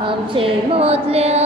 आमचे मोदल्या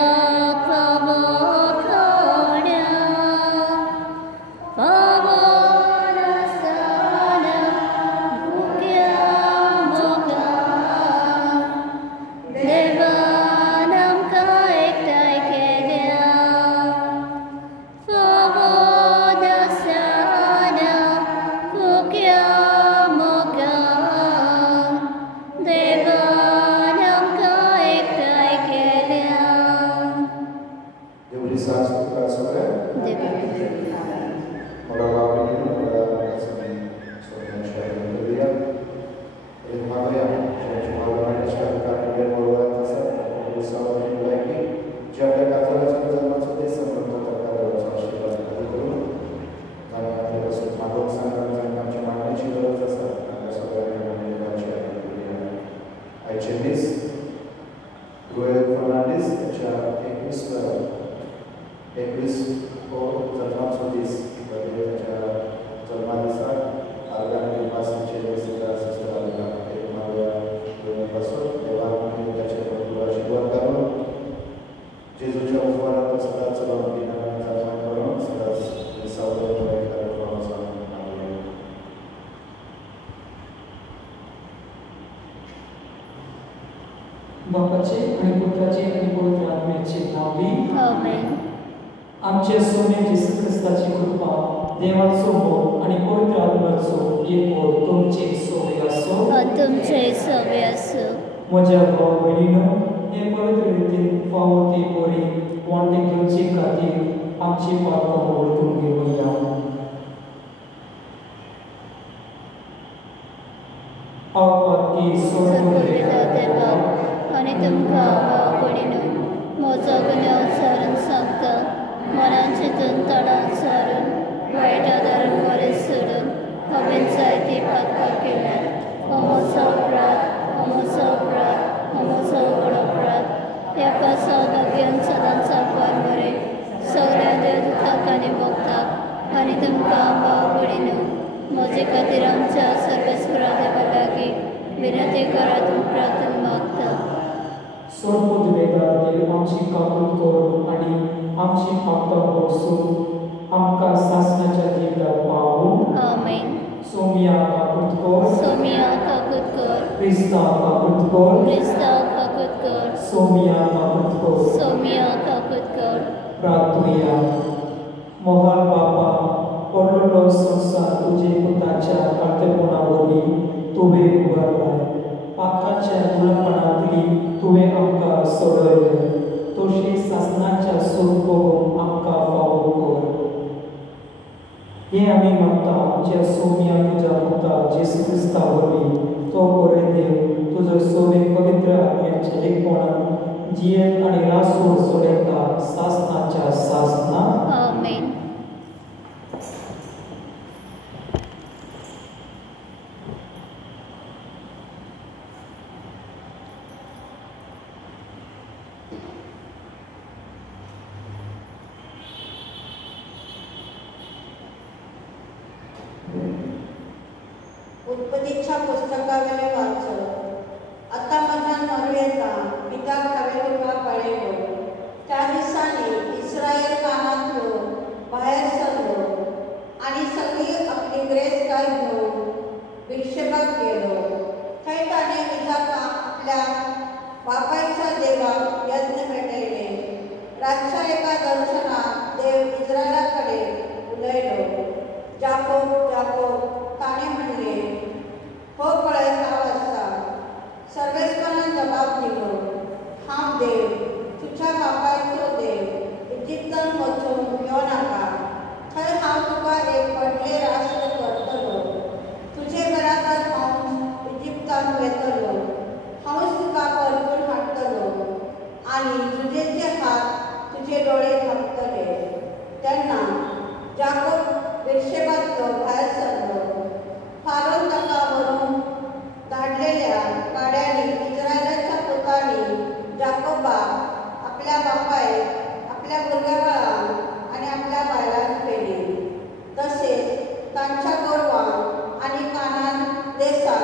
बापाचे आणि पुत्राचे आणि पवित्र आत्म्याचे नावे आमेन. आमच्या सोने येशू ख्रिस्ताची कृपा देवाचो मोग आणि पवित्र आत्म्याचो एकवट तुमचे सोबे असो. तुमचे सोबे असो. म्हज्या भाव भयणीनो, हे पवित्र रितीन फावो ते बरी वांटे घेवचे खातीर आमची पापां वळखून घेवया. आपाती सोडून आणि तुमकां आवडीनो म्हजो गुन्यांव सारून सांगता. मनान चिंतून तोंडान सारून वायट आदारान बरें सोडून हांवें जायती पातकां केल्यात. हो म्हजो अपराध, व्हड अपराध. ह्या सवकां घेवन सदांच सांगपाक बरें सगळ्या देवदूतांक आनी भक्तांक आनी तुमकां आवडीनो म्हजे खातीर आमच्या सर्वेस्परा देवा लागीं विनंती करात म्हूण प्रार्थना मागता. सोडपूत वेगार देव आमची काकूट करून आणि आमची पापां भोगसून आमकां सासणाच्या जिवराक पावूं. आमेन. सोमिया काकूट कर. सोमिया काकूट कर. क्रिस्ता काकूट कर. क्रिस्ता काकूट कर. सोमिया काकूट कर. सोमिया काकूट कर. प्रार्थूया. मोहन बापा, पडलेलो संसार तुजे पुताच्या कर्तव्यां वरवीं तुवें उबारलाय. पाखाच्या गुलामपणांतली तुवें आमकां सोडयलें. तशी सासणाच्या सूख भोगूंक आमकां फावो कर. हें आमी मागता आमच्या सोमिया तुज्या पुता जेसू क्रिस्ता वरवीं. तो बरें देव तुजो सोबे पवित्र आत्म्याचे एकपणान जियेत आनी रासोर सोडयता सासणाच्या सासना. आमेन. उत्पत्तीच्या पुस्तकावेले वाचत आता म्हज्यान मरू येता. पिताक हांवें तुका पळयलो. त्या दिसांनी इस्रायल कानांतलो भायर सरलो आनी सगळी आपली गिरेस्तकाय घेवन बिरशेबाक गेलो. थंय ताणें इसाका आपल्या बापायच्या देवाक यत्न भेटयले. रातच्या एका दर्शनात देव इस्रायला कडेन उलयलो. जाकोब, जाकोब. ताणें म्हणले, हो पळय हांव आसा. सर्वेस्परान जबाब दिलो, हांव देव, तुज्या बापायचो देव. इजिप्तान वचून यो नाका. थंय हांव तुका एक व्हडलें राष्ट्र करतलो. तुजे बराबर हांव इजिप्तान वेतलो. हांवूच तुका परतून हाडटलो आनी तुजेचे हात तुजे दोळे धांपतले. तेन्ना जाकोब बेर्शेबांतलो भायर सरलो. फारोन ताका व्हरून धाडलेल्या गाड्यांनी इस्रायलाच्या पुतांनी जाकोबाक आपल्या बापायक, आपल्या भुरग्यां आनी आपल्या बायलांक पेली. तशेंच तांच्या गोरवांक आनी कानान देसाक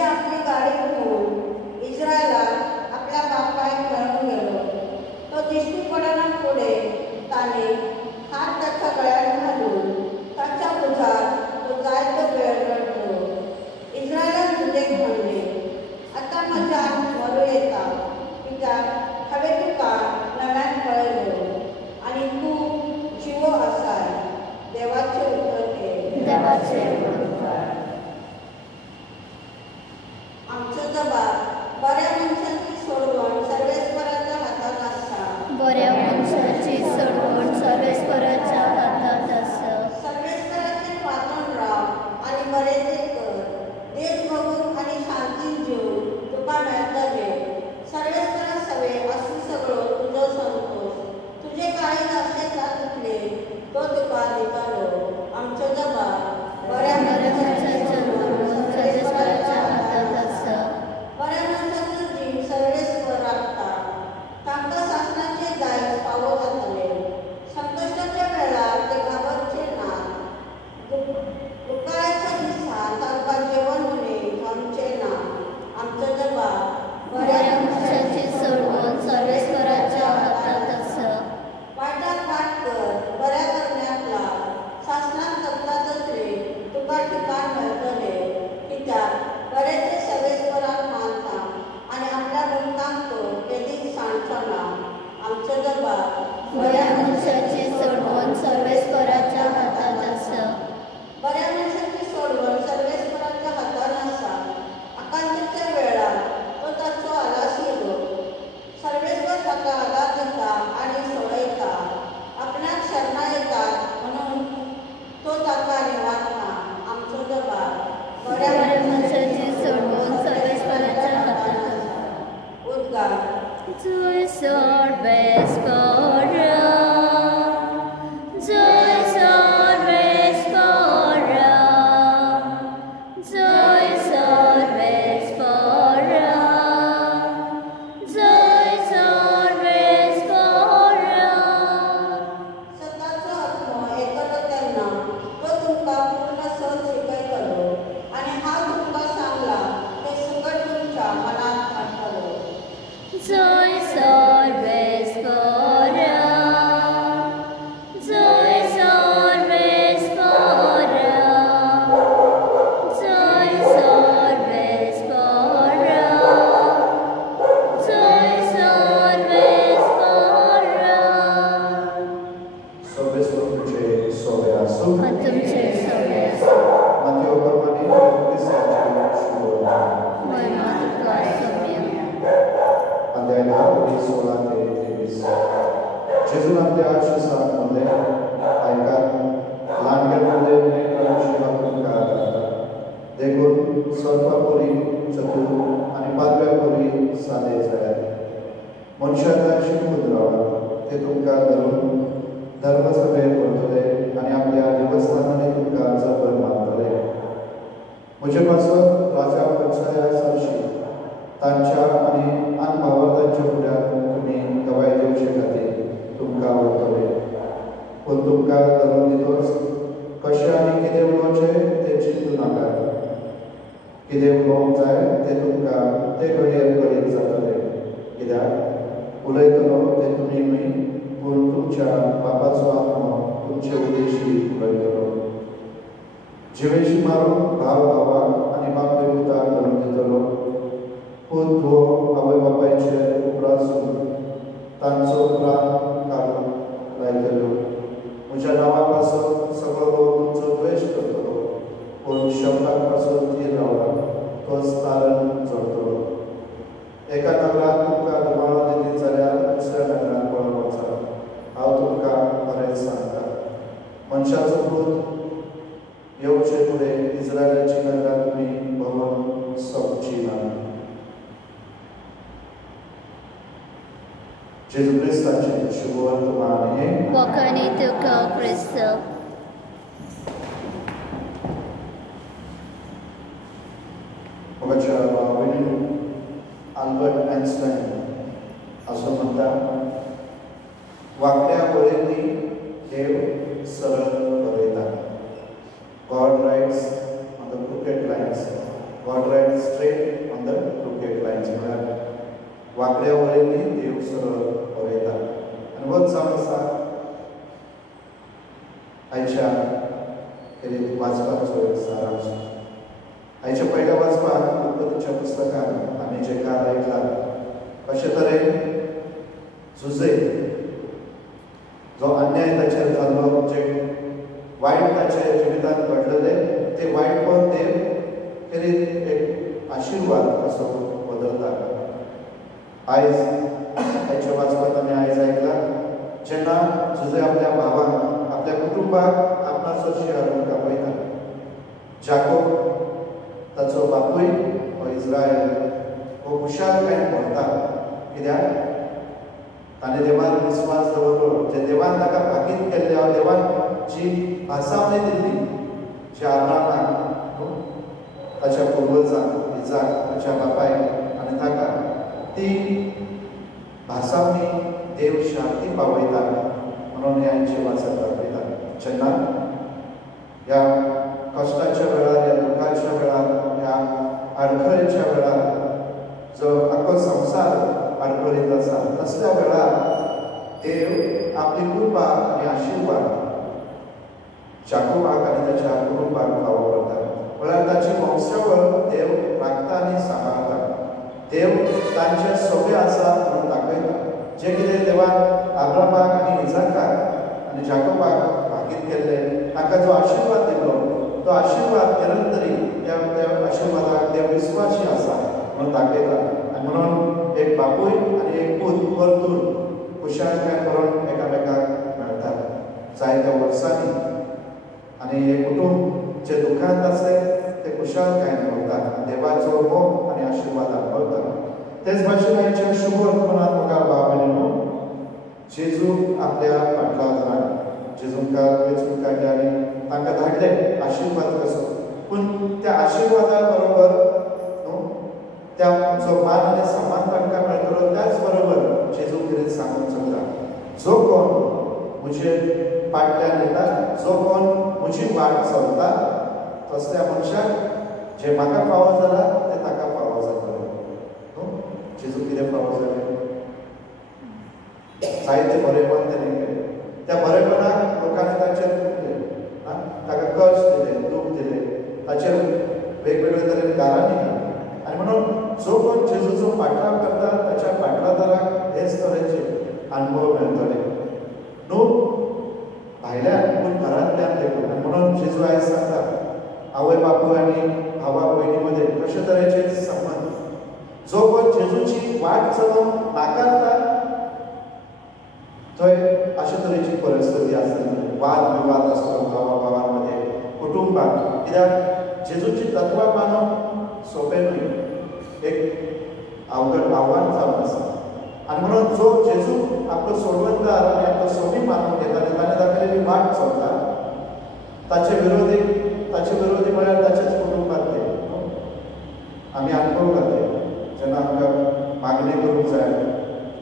म्हणजे आपली गाडी घेऊन इस्रायलात आपल्या बापायक मिळून गेलो. तो दिसती पडना पुढे ताने हात त्याच्या गळ्यात घालून त्याच्या बुजात तो जायतो वेळ करतो. इस्रायलात तुझे म्हणले, आता माझ्या मरू येता कित्याक हवे तुका नव्यान कळयलो आणि तू जिवो आसाय. देवाचे उत्तर घे. देवाचे आमचो जबाब बऱ्या मनशांची सोडवण सर्वेस्पराच्या हातात आसता. बऱ्या मनशाची सोडवण सर्वेस्पराच्या हातात आसा. सर्वेस्पराचे वाचन राव आणि बरेचे कर. देश बघून आणि शांतीन जीव तुका मेळटले. सर्वेस्परा सवे असू सगळो तुजो संतोष. तुझे काही आशेक जातले तो तुका दितलो. आमचो जबाब बऱ्या मनशाची सोडवण सर्वेस्पराच्या हातात आसा. बऱ्या मनशाचो जीव सर्वेस्पर राखता. तांकां शासनाचे दायज फावो जातले. संकश्टाच्या वेळार ते घाबरचे नात. दुकाळाच्या दिसा तांकां जेवण म्हणे जमचे ना. आमचो जबाब बऱ्या मनशाची सोडवण सर्वेस्पराच्या हातात आसा. वायटाक वाट कर, बऱ्या करण्याक लाग. शासनाक सत्ताच रे तुका ठिकाण मेळटले. कित्याक बरेचे सर्वेस्पराक मानता आनी आपल्या भक्तांक तो केदीच सांडचो ना. आमचो जबाब बऱ्या मनशाची सोडवण सर्वेस्पराच्या हातात आसा. बऱ्या मनशाची सोडवण सर्वेस्पराच्या हातान आसा. आकांताच्या वेळार तो ताचो आलास येलो. सर्वेस्पर ताका आदार दिता आनी सोडयता. आपणाक शरणा येतात म्हणून तो ताका निवारता. आमचो जबाब बऱ्या मनशाची सोडवण सर्वेस्पराच्या हातात आसा. उद्गार Joy सर्वेस्परा, जय सर्वेस्परा, जय सर्वेस्परा, जय सर्वेस्परा. सताचो आत्मो येतलो तेन्ना तो तुमकां पूर्ण सत शिकयतलो आनी हांव तुमकां सांगला तें सुकट तुमच्या मनांत हाडटलो. जय सर्वेस्परा, जय सर्वेस्परा, जय सर्वेस्परा, जय सर्वेस्परा. Sobresponduce sobre asu, तुमचे सगळे Mateo Cormani, Cristiano Shura, महिमा तुका सौम्य. अध्याय 16-23. जेजून आपल्या आयुष्यात मध्ये ऐका लहानग्यांमध्ये नेत्रांशी वापरून काय देखून स्वल्पपुरी चतुर आणि पाचव्यापुरी साधे जाय. मनुष्याला शिकून राहा ते तुमका धरून धर्मसभेत वळतले आणि आपल्या देवस्थानाने तुमका जबर मानतले. म्हजे पासून राजा पंचाया सरशी तांच्या आणि अनभावार्थांच्या फुड्यात तुमी गवाय दिवचे खातीर तुमकां वळटले. पूण तुमकां धरून दितोच कशें आनी कितें उलोवचें तें चिंतू नाका. कितें उलोवंक जाय तें तुमकां ते घडयेर कळीत जातलें. कित्याक उलयतलो तें तुमीय पूण तुमच्या बापाचो आत्मो तुमचे उदेशी उलयतलो. जिवेशी मारून भाव भावाक आनी बाप पुताक धरून दितलो. पूत घोव आवय बापायचे उपरासून तांचो प्राण काडून लायतलो. म्हज्या नांवा पासून सगळो लोक तुमचो द्वेश करतलो. पूण शब्दाक पासून थीर रावला तोच तारण जोडतलो. एका नगरात तुमकां दुबाळो दिली जाल्यार दुसऱ्या नगरात पळोवन वचा. हांव तुमकां बरें सांगता, मनशाचो पूत येवचे फुडें इस्रायलाची नगरां तुमी भोंवून सोंपची ना. जेजू क्रिस्ताचे शुभ वर्तमान हे वखाणी तुका क्रिस्त. मोगाच्या भावाभयणी आल्बर्ट आयन्स्टायन असं म्हणता, वाकड्या वळेंनी देव सरळ बरयता. God writes on the crooked lines. God writes straight straight on the crooked lines म्हळ्यार वाकड्या वळेंनी देव सरळ वरयता आनी वच जावन आसा आयच्या खेरीत वाचपाचो एक सारांश. आयच्या पयल्या वाचपाक उत्पत्तीच्या पुस्तकांत आमी जे काल आयकला कशे तरेन झुजय जो अन्याय ताचेर जाल्लो जे वायट ताच्या जिवितांत घडलेले ते वायटपण देव खेरीत एक आशिर्वाद असो बदलता. आयच्या वाचपांत आमी आयज आयकला जेन्ना झुजय आपल्या भावाक आपल्या कुटुंबाक आपणाचो हाडून दाखयता. जाकोब ताचो बापूय हो इस्रायल हो खुशालकायेन भरता कित्याक ताणें देवार विस्वास दवरलो. जे देवान ताका भाकीत केल्ले हांव देवान जी भासावणी दिल्ली जे आब्रामाक ताच्या पुर्वजांक इजाक ताच्या बापायक आनी ताका ती भासावणी देव शांती पावयता म्हणून ह्यांची वाचत दाखयता. जेन्ना ह्या कश्टाच्या वेळार ह्या दुखाच्या वेळार ह्या आडखळीच्या वेळार जो आख्खो संवसार आडखळीत आसा तसल्या वेळार देव आपली कृपा आनी आशिर्वाद जाकोबाक आनी ताच्या कुटुंबाक फावो करता. म्हळ्यार ताची वंशावळ देव राखता आनी सांबाळटा. देव तांचे सोबे आसा म्हणून दाखयता. जे कितें देवान आब्रामाक आनी इजाकाक आनी जाकोबाक भाकीत केल्ले तांकां जो आशिर्वाद दिलो तो आशिर्वाद निरंतरी त्या आशिर्वादाक देव विस्वासी आसा म्हणून दाखयता. आनी म्हणून एक बापूय आनी एक पूत परतून खुशालकाय करून एकामेकाक मेळटात जायत्या वर्सांनी. आनी हे कुटूंब जे दुखांत आसले ते खुशालकायेन भरता देवाचो मोग आनी आशिर्वाद अनुभवता. तेच भाशेन आयच्या शुभ वर्तमानांत म्हाका भाव भयणीनो जेजू आपल्या फाटलादारांक जेजूंकां वेचून काडले आनी तांकां धाडले आशिर्वाद कसो. पूण त्या आशिर्वादा बरोबर त्या जो मान आनी सन्मान तांकां मेळटलो त्याच बरोबर जेजू कितें सांगूंक सोदता जो कोण म्हजे फाटल्यान येता जो कोण म्हजी वाट चलता तसल्या मनशाक जे म्हाका फावो जाला ते ताका फावो जातलो. जेजू कितें फावो जालें जायते बरेपण तेणें केलें. त्या बरेपणाक लोकांनी ताचेर तुटले ताका कश्ट दिले दूख दिले ताचेर वेगवेगळे तरेन गारांनी घातली. आनी म्हणून जो कोण जेजूचो पाठलाव करता ताच्या फाटलादाराक हेच तरेचे अनुभव मेळटले न्हू भायल्यान पूण घरांतल्यान देखून. आनी म्हणून जेजू आयज सांगता आवय बापूय आनी भावा भयणी मदें कशे तरेचे संबंध. जो कोण जेजूची वाट चलोवंक नाकारता थंय अशे तरेची परिस्थिती आसतली. वाद विवाद आसता भावा भावां मदें कुटुंबात कित्याक जेजूची तत्वां मानप सोंपें न्हय एक अवघड आव्हान जावन आसा. आनी म्हणून जो जेजू आपलो सोडवंदार आनी आपलो सोबी मानून घेता आनी ताणें दाखयलेली वाट चलता ताचे विरोधी म्हळ्यार ताचेच कुटुंबातले. आमी अनुभव घातले जेन्ना आमकां मागणी करूंक जाय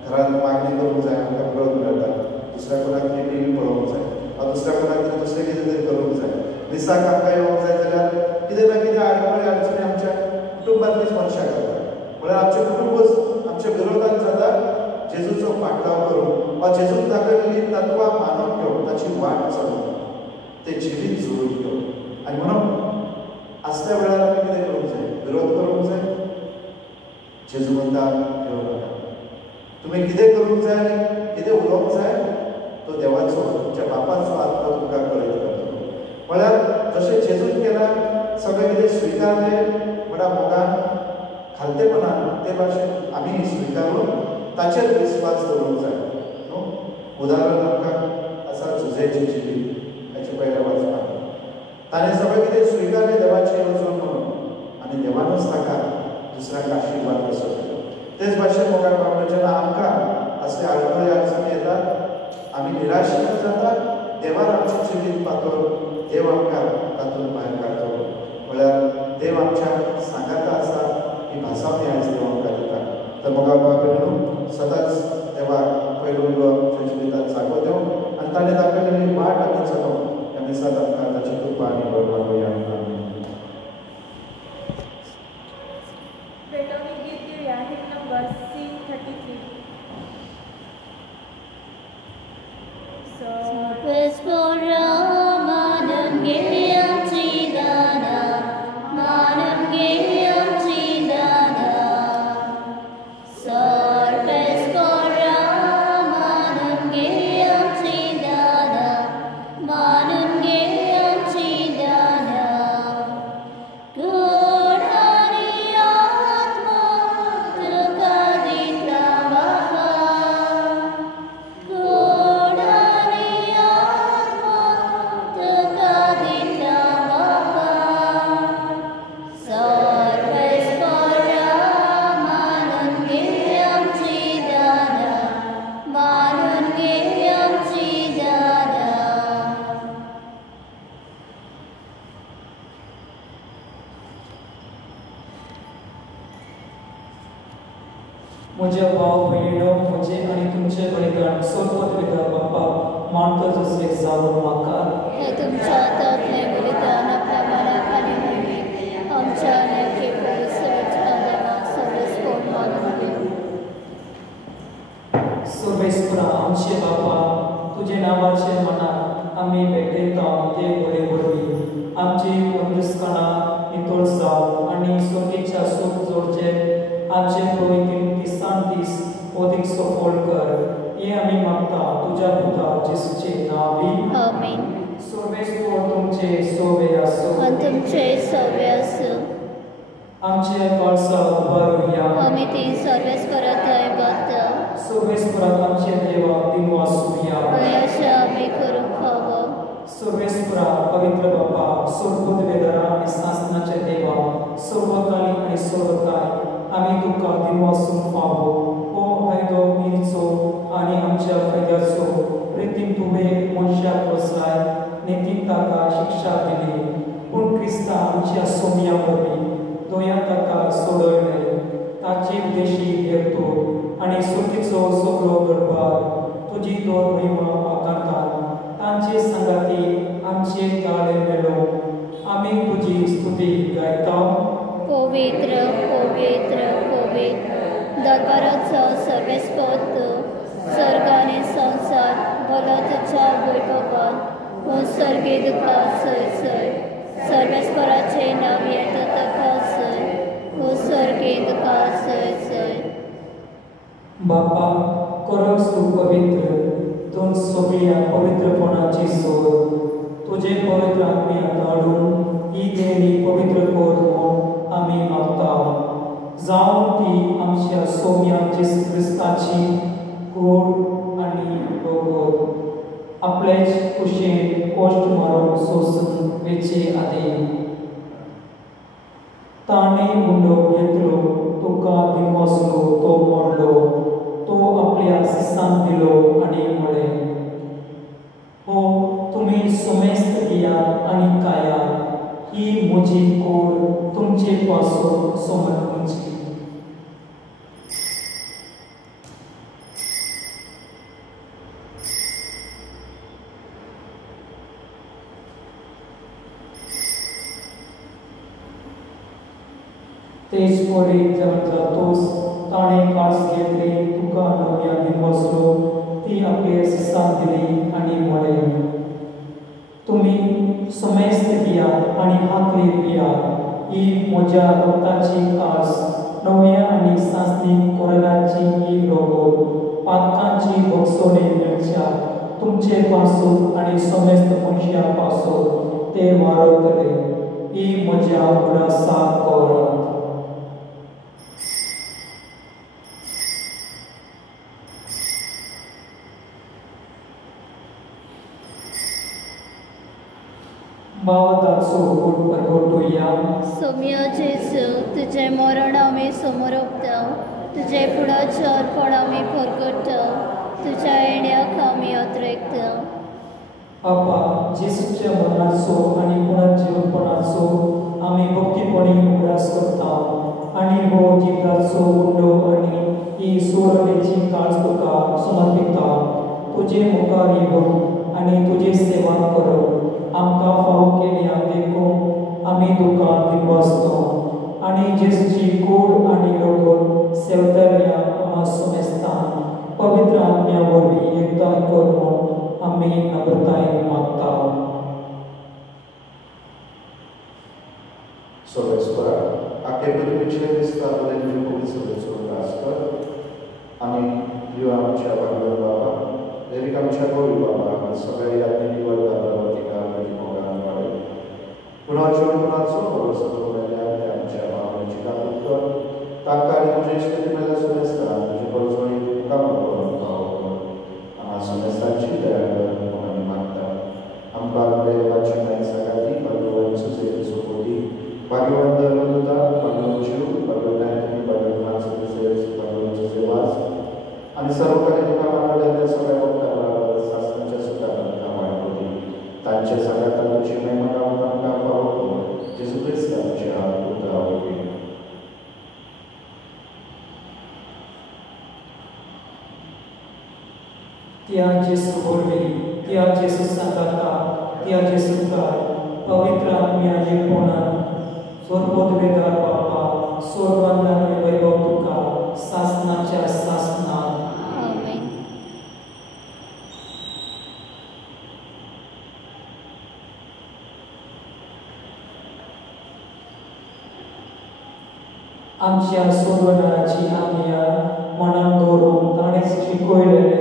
घरांत मागणी करूंक जाय आमकां विरोध मेळटा. दुसऱ्या कोणाक टी व्ही पळोवंक जाय वा दुसऱ्या कोणाक कितें दुसरें कितें तरी करूंक जाय. दिसाक आमकां येवंक जाय जाल्यार कितें ना कितें आडखळी अडचणी आमच्या कुटुंबांतलीच मनशां करता. म्हळ्यार आमचें कुटुंबूच आमच्या विरोधांत जाता. जेजूचो फाटलाव करून वा जेजून दाखयलेली तत्वां मानून घेवन ताची वाट चलोवन तें जिवीत जोडून घेवन. आनी म्हणून असल्या वेळार आमी कितें करूंक जाय विरोध करूंक जाय. जेजू म्हणटा घेवं नाका. तुमी कितें करूंक जाय आनी कितें उलोवंक जाय तो देवाचो तुमच्या बापाचो आत्मा तुमकां कळयत करतलो. म्हळ्यार जशें जेजून केलां सगळें कितें स्विकारलें बडा मोगान खालतेपणान ते भाशेन आमी स्विकारून ताचेर विस्वास दवरूंक जाय न्हू. उदाहरण आमकां आसा झुजेची जिवीत हाचे पयल्या वाचपाक ताणें सगळें कितें स्विकारलें देवाची येवजण म्हणून आनी देवानूच ताका दुसऱ्याक आशिर्वाद कसो दिलो. तेच भाशेन मोगान बाबा जेन्ना आमकां असले आडखळी अडचणी येतात आमी निराशेन जाता देवान आमचें जिवीत पातळ देव आमकां तातूंत भायर काडटलो. म्हळ्यार देव आमच्या सांगाता आसा ही भासावणी आयज देव आमकां दिता. तर मोगान बाबा सदांच देवाक पयलो आमच्या जिवितांत जागो देव आनी ताणें दाखयलेली वाट आमी चलोवन ह्या दिसांत आमकां ताची कृपा आनी बळ मागुया. पेटवणी गीत घेऊया हिट नंबर C33. म्हज्या भाव भयणीनो म्हजे आनी तुमचे बलिदान सोडपत वेदा बाप्पा मानतो जसे जावन म्हाका हे तुमच्या हातांतले बलिदान आपल्या मनाखाली नव्हे आमच्या नेके पवित्र देवा सर्वस्फोट मानून घेऊ. सर्वेस्परा आमचे बापा तुझे नावाचे मनात आमी भेटयता ते बरे वरवी आमची बंदिस्कणां नितळ जाव आनी सोनेच्या सूख जोडचे आमचे पवित्र दिसान दीस अदीक सफळ कर हे आमी मागता तुझ्या पुता जेसूचे नावी आमीन. सर्वेस्पर तुमचे सोवे आसो आणि तुमचे सव्य असो. आमचे कळसा उबारुया आमी ती सर्वेस्परात बद्द सर्वेस्परात आमचे देवा दिनवासुया अशें आमी करूंक फावो. सर्वेस्परा पवित्र बापा सोडपत वेदरा आनी सासनाचे देवा सर्वकाळी आनी सर्वकाळ आमी तुका दिनवासून फावो हो फायदो मिरचो आनी आमच्या फायद्याचो प्रितीन तुवें मनशाक वचलाय नेतीन ताका शिक्षा दिली पूण क्रिस्ता आमच्या सोम्या वरवीं दोयां ताका सोडयले ताचे उद्देशी येतो आनी सुटीचो सगळो दरबार तुजी दोन महिमा आकारतात तांचे संगाती आमचे गाळे मेलो आमी तुजी स्तुती गायता. पवित्र पवित्र पवित्र दरबाराचो सर्वेस्पद सर्ग आनी संसार भलो तुज्या वैभवान हो सर्गीत सय सय सर्वेस्पराचे नाव येता ताका सय हो सर्गीत सय सय. बापा करप सुपवित्र दोन सगळ्या पवित्रपणाची सोय तुझे पवित्र आत्म्यात हाडून ही देणी पवित्र कर म्हूण आमी मागता जावं ती आमच्या सोम्या जेसू क्रिस्ताची गोड आनी दोगोद आपलेच कुशेन कोश्ट मारून सोसून वेचे आदी ताणें मुंडो घेतलो तुका दिनवासलो तो मोडलो तो आपल्या शिसांक दिलो आनी म्हळें हो तुमी सुमेस्त घेयात आनी खायात ही म्हजी कोड तुमचे पासून समर्पूंची. तेच पोरी जातोस ताणें कास घेतली तुका नव्या दिनवासलो ती आपल्या शिसांक दिली आनी म्हळें तुमी समेस्त घेयात आनी हातली पियात ही म्हज्या रक्ताची कास नव्या आनी सासणी कोरलाची ही रोगोद पातकांची बक्षोणे मेळच्या तुमचे पासून आनी समेस्त मनशा पासून ते वारतले ही म्हज्या उडासा कोरात. सोम्या जेसू तुझे मरण आमी समोरपता तुझे फुडाचे अर्पण आमी परगटता तुज्या येण्याक आमी अत्रेकता. आपा जेसूच्या मरणाचो आनी पुनर्जीवनपणाचो आमी भक्तीपणी उडास करता आनी हो जिताचो उंडो आनी ही सोरवेची काळज तुका समर्पिता. तुजे मुखार येवंक आनी तुजी सेवा करप आमकां फावो केल्या देखून आमी तुका दिवसतो आनी जेसूची कूड आनी आणि देव आमच्या भागवत बाबा देवीक आमच्या गोवी बाबा सगळ्या याज्ञी वर्गावरती गावती मोगान वाढे कुणाचो कुणाचो भरोसा ठेवलेल्या आमच्या भावांची कापूर तात्काळ तुझे स्थिती मला सुरेस्ता तुझे परजोळी काम करून पावो आम्हा सुरेस्ताची दया कर म्हणून मागता आमकां देवाची माय सगाती भगवान सुसे सुपोदी भगवान धर्मदूता भगवान शिव भगवान भगवान सुसे भगवान सुसे वास आणि सर्व काही तुका मानवलेल्या सगळ्या भक्तांना शासनाच्या सुखाला वाढवली त्यांच्या सगळ्यात तुझी महिमा गाऊन पावतो जेसू ख्रिस्ताच्या पुत्रावरी त्या जेसू बोलवे त्या जेसू सांगाता त्या जेसू काय पवित्र आत्म्या येकोणा स्वर्गोद्वेदार बापा स्वर्गवंदन वैभव तुका शासनाच्या शासनात आमेन. आमच्या स्वर्गनाची आज्ञा मनात दवरून ताणेच शिकवलेले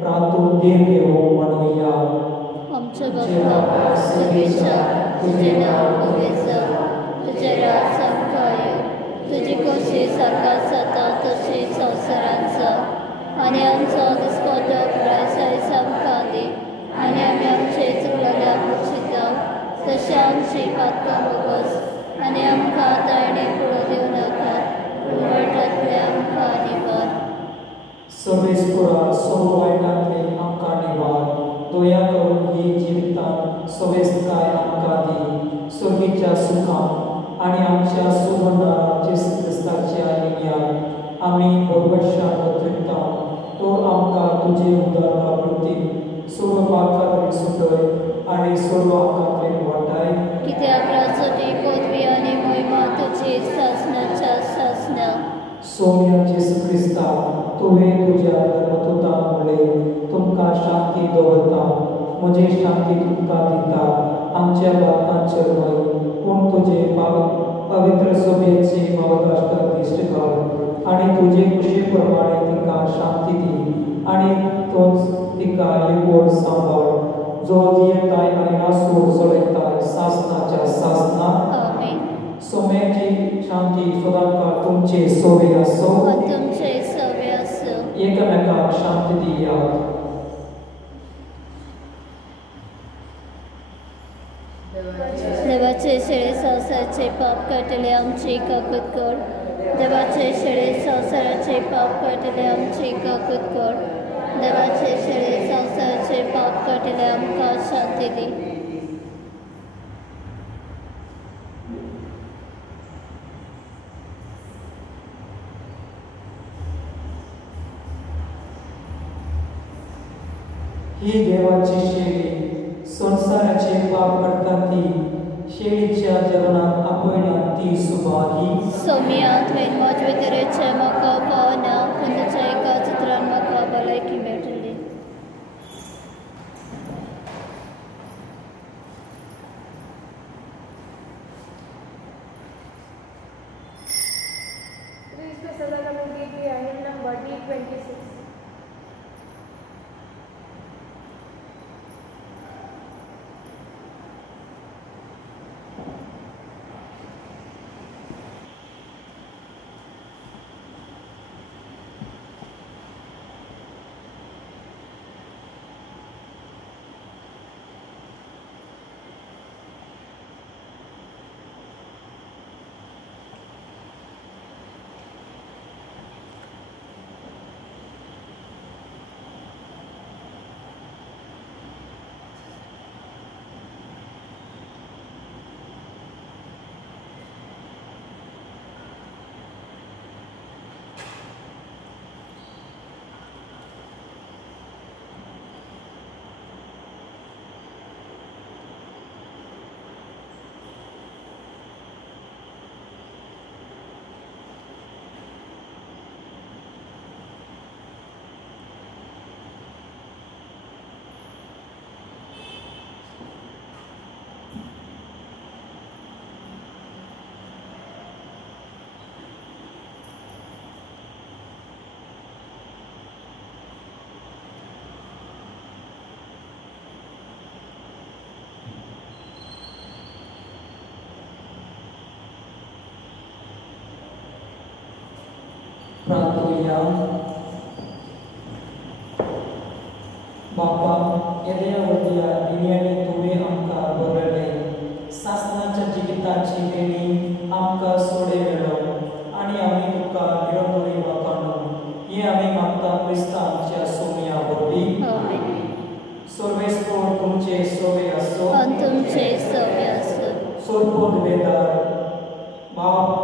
प्रातून देव घेऊ म्हणूया. आमच्या बाप्पा सगळेच्या तुझे नाव पवित्र तुझे राज संकाय तुझी कशी सरकार जाता तशी संवसारांचा आणि आमचो दिसपडो पुरायसाय आमकां दी आणि आमी आमचे चुकलेल्या पुचिता तशें आमची पातकां बोगस आणि आमकां तायणे पळो दिवं नाका पूण वायटांतले आमकां निवार. सवेस्पुरा सर्व वायटांतले आमकां निवार. दया करून ही जिवितांत सवेस्ताय आमकां दी सर्गीच्या सुखांत आणि आमच्या सुवर्णाचे क्रिस्ताच्या येण्यात आमी भगवशान वतयता तो आमकां तुजे उदार वापरती सर्व पातकांतली सुटय आणि सर्व आकांतली वाटाय कित्याक राजवटी पदवी आणि महिमा तुजी शासनाच्या शासना. सौम्य जेसू क्रिस्ता तुवें तुज्या धर्मदूतां म्हणलें तुमकां शांती दवरता म्हजी शांती तुमकां दिता. आमच्या बापांचेर न्हय पूण तुजे पवित्र सभेची मवदाश्ट दिश्ट कर आणि तुजे कुशे प्रमाणे तिका शांती दी आणि तोच तिका येवोड सांबाळ जो जियेताय आणि आसूड चलयताय शासनाच्या शासनात. आमेन. सौम्याची शांती सदांकाळ तुमचे सोबे आसो तुमचे सवे आसो. एकामेकाक शांती दियात. देवाचे शेळे संवसाराचे पाप काटले आमची काकूत कर. देवाचे शेळे संवसाराचे पाप काटले आमची काकूत कर. देवाचे शेळे संवसाराचे पाप काटले आमकां शांती दी. ही देवाची शेळी संसाराचे पाप करता ती शेळीच्या जगनात आपयना ती सुभागी. सौम्या तुवें म्हजे तरेचे म्हाका पावना पूण तुज्या एका चित्रान म्हाका भलायकी मेळटली. Cristo Sadaka Mungiki, hymn number D26. करूया. बापा येद्या वरल्या दिव्यांनी तुवें आमकां बरयले. सासणाच्या जिविताची देणी आमकां सोडे वेळो आनी आमी तुका निरंतरी वळखून हे आमी मागता क्रिस्तांच्या सोम्या वरवीं. आमेन. सर्वेस्पर तुमचे सोवे आसो. तुमचे सव्य असो. सोडपोत वेदार बाप